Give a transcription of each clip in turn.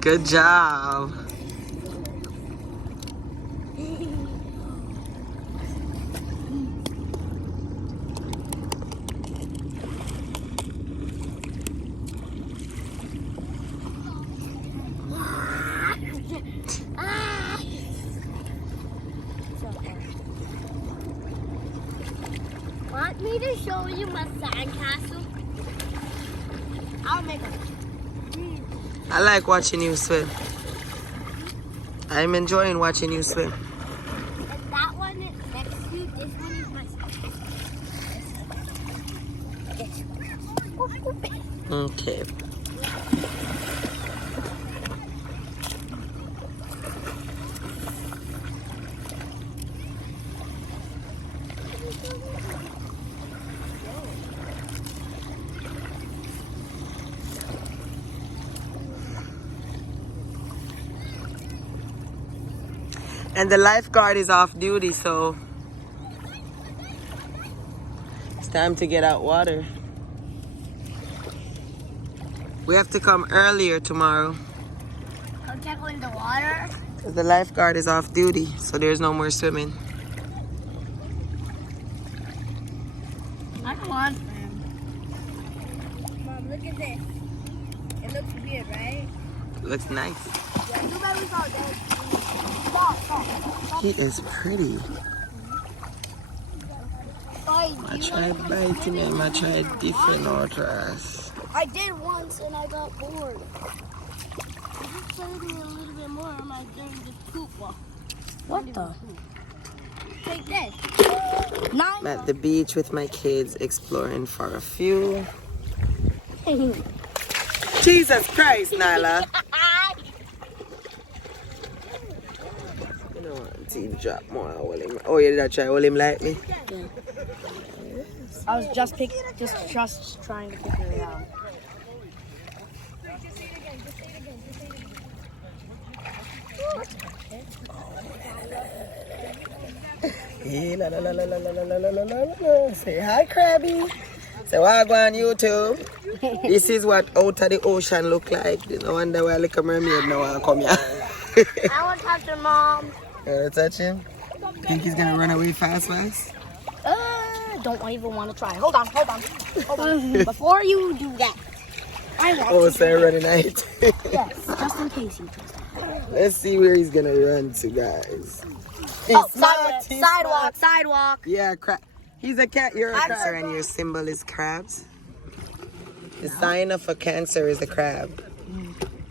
Good job. Want me to show you my sandcastle? I'll make it. I like watching you swim. I'm enjoying watching you swim. And that one is next to you. This one is my sandcastle. Okay. And the lifeguard is off duty, so it's time to get out water. We have to come earlier tomorrow I'll check in the water. because the lifeguard is off duty, so there's no more swimming. I don't want them. Mom, look at this. It looks weird, right? Looks nice. Yeah, too bad we saw this. Stop. He is pretty. Guys, I tried biting him. I tried different waters. I did once and I got bored. You just played me a little bit more on my during the poop walk. What the? Take this. I'm at the beach with my kids exploring for a few. Jesus Christ, Nyla. You know what? He drop more. Oh, you did I try hold him like me? Yeah. I was just trying to figure it out. Hey, la, la, la, la, la, la, la, la, la, la, la. Say hi, Krabby. Say what I go on YouTube. This is what out of the ocean look like. No wonder why like a mermaid now I come here. I want to touch your mom. You wanna touch him? Think he's gonna run away fast? Don't even want to try. Hold on. Before you do that, I want Oh, to say running night. yes, just in case he tries that. Let's see where he's gonna run to, guys. Oh, He's smart. sidewalk. Yeah, he's a cat. You're a I'm crab. And your symbol is crabs. The sign of a Cancer is a crab.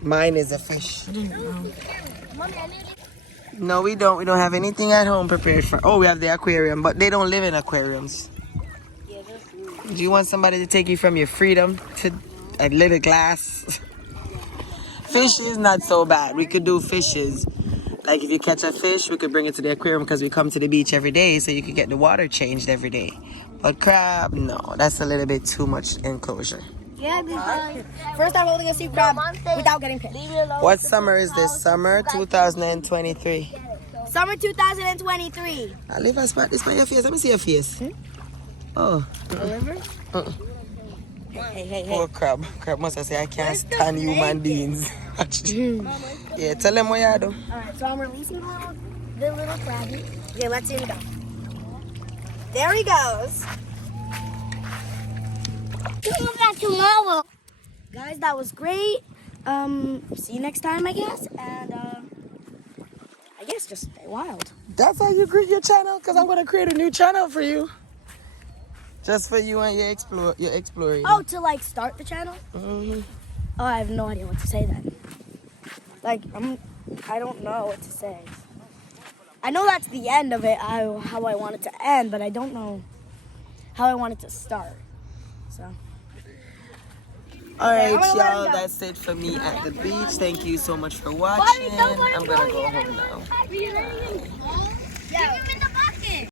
Mine is a fish. No, we don't. We don't have anything at home prepared for. Oh, we have the aquarium, but they don't live in aquariums. Do you want somebody to take you from your freedom to a little glass? Fish is not so bad. We could do fishes. Like if you catch a fish, we could bring it to the aquarium because we come to the beach every day, so you could get the water changed every day. But crab, no, that's a little bit too much enclosure. Yeah, because first time holding a sea crab without getting picked. What summer is this? Summer 2023. Summer 2023. I leave a spot. This by your face. Let me see your face. Oh. Hey. Poor crab. Crab must have said, I can't stand human beings. Yeah, tell them what you do. Alright, so I'm releasing the little crabby. Okay, let's see him go. There he goes. Come back tomorrow. Guys, that was great. See you next time, I guess. And I guess just stay wild. That's how you greet your channel? Because I'm going to create a new channel for you. Just for you and your exploring. Oh, to like start the channel? Mm-hmm. Oh, I have no idea what to say then. Like, I don't know what to say. I know that's the end of it, how I want it to end, but I don't know how I want it to start. So. Alright, I'm gonna let y'all, him go. that's it for me at the beach. Thank you so much for watching. I'm going to go home now. Yeah.